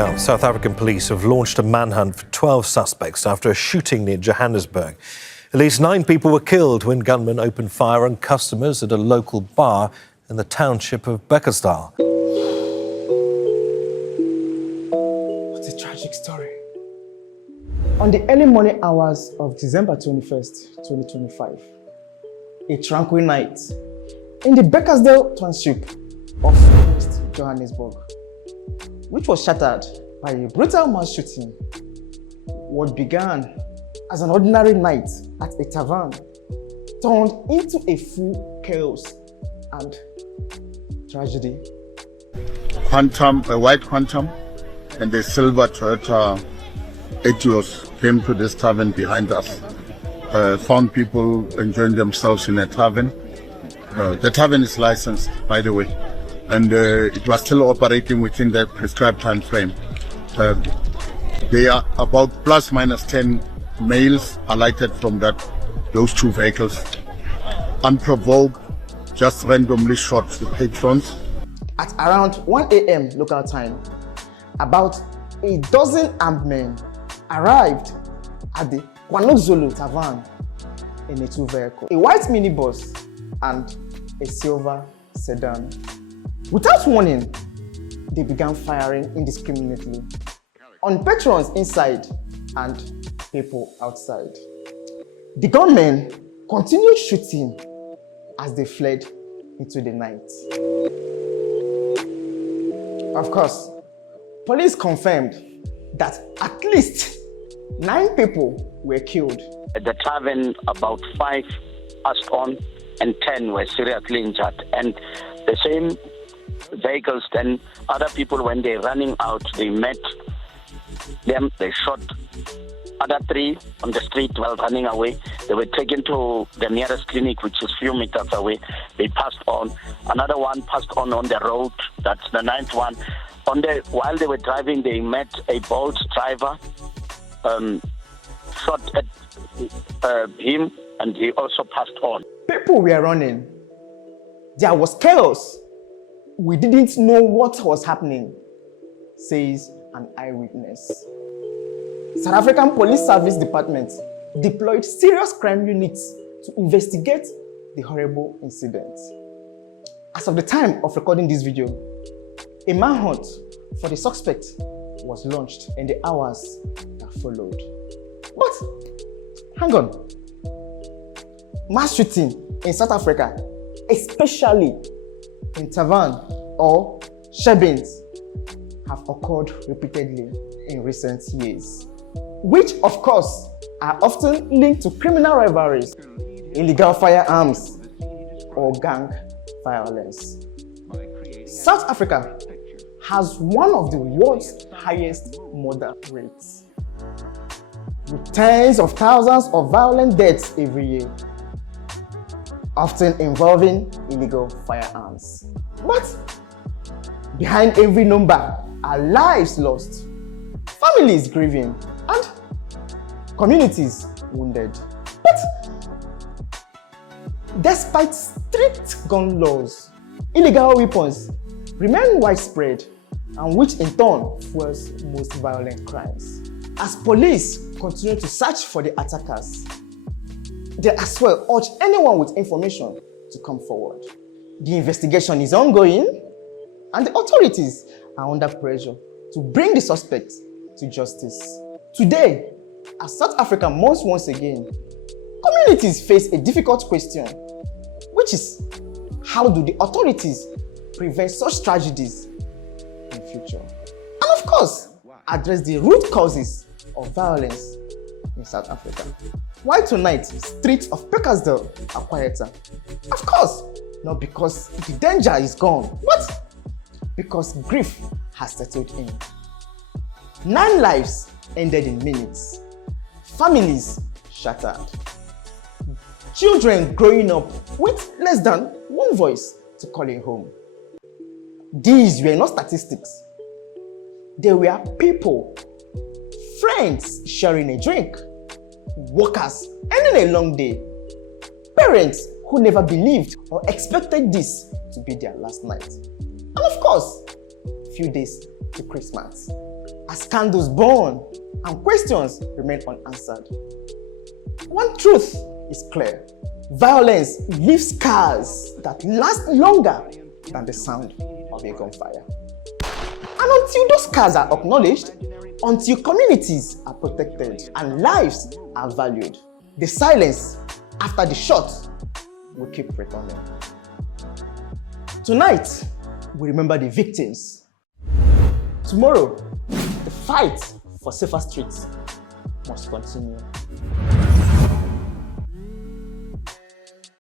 Now, South African police have launched a manhunt for 12 suspects after a shooting near Johannesburg. At least 9 people were killed when gunmen opened fire on customers at a local bar in the township of Bekkersdal. What a tragic story. On the early morning hours of December 21st, 2025, a tranquil night in the Bekkersdal township of East Johannesburg, which was shattered by a brutal mass shooting. What began as an ordinary night at a tavern turned into a full chaos and tragedy. A white Quantum and a silver Toyota Etios came to this tavern behind us. Found people enjoying themselves in a tavern. The tavern is licensed, by the way, and it was still operating within the prescribed time frame. They are about plus minus 10 males alighted from those 2 vehicles. Unprovoked, just randomly shot the patrons. At around 1 a.m. local time, about a dozen armed men arrived at the Zulu Tavern in a 2 vehicles, a white minibus and a silver sedan. Without warning, they began firing indiscriminately on patrons inside and people outside. The gunmen continued shooting as they fled into the night. Of course, police confirmed that at least 9 people were killed. At the tavern, about 5 passed on and 10 were seriously injured. And the same vehicles, then other people, when they're running out, they met them, they shot other 3 on the street while running away. They were taken to the nearest clinic, which is few meters away. They passed on. Another one passed on the road. That's the 9th one. While they were driving, they met a Bolt driver, shot at him, and he also passed on. People were running. There was chaos. We didn't know what was happening, says an eyewitness. South African Police Service Department deployed serious crime units to investigate the horrible incident. As of the time of recording this video, a manhunt for the suspect was launched in the hours that followed. But hang on. Mass shooting in South Africa, especially in tavern or shebens, have occurred repeatedly in recent years, which of course are often linked to criminal rivalries, illegal firearms, or gang violence. South Africa has one of the world's highest murder rates, with tens of thousands of violent deaths every year, often involving illegal firearms. But behind every number are lives lost, families grieving, and communities wounded. But despite strict gun laws, illegal weapons remain widespread, and which in turn fuels most violent crimes. As police continue to search for the attackers, they as well urge anyone with information to come forward. The investigation is ongoing, and the authorities are under pressure to bring the suspects to justice. Today, as South Africa mourns once again, communities face a difficult question, which is, how do the authorities prevent such tragedies in future? And of course, address the root causes of violence in South Africa. Why tonight streets of Bekkersdal are quieter? Of course, not because the danger is gone, but because grief has settled in. 9 lives ended in minutes. Families shattered. Children growing up with less than one voice to call a home. These were not statistics. They were people, friends sharing a drink, workers ending a long day, parents who never believed or expected this to be their last night. And of course, a few days to Christmas. as candles burn and questions remain unanswered. One truth is clear: violence leaves scars that last longer than the sound of a gunfire. And until those scars are acknowledged, until communities are protected and lives are valued, the silence after the shot will keep returning. Tonight, we remember the victims. Tomorrow, the fight for safer streets must continue.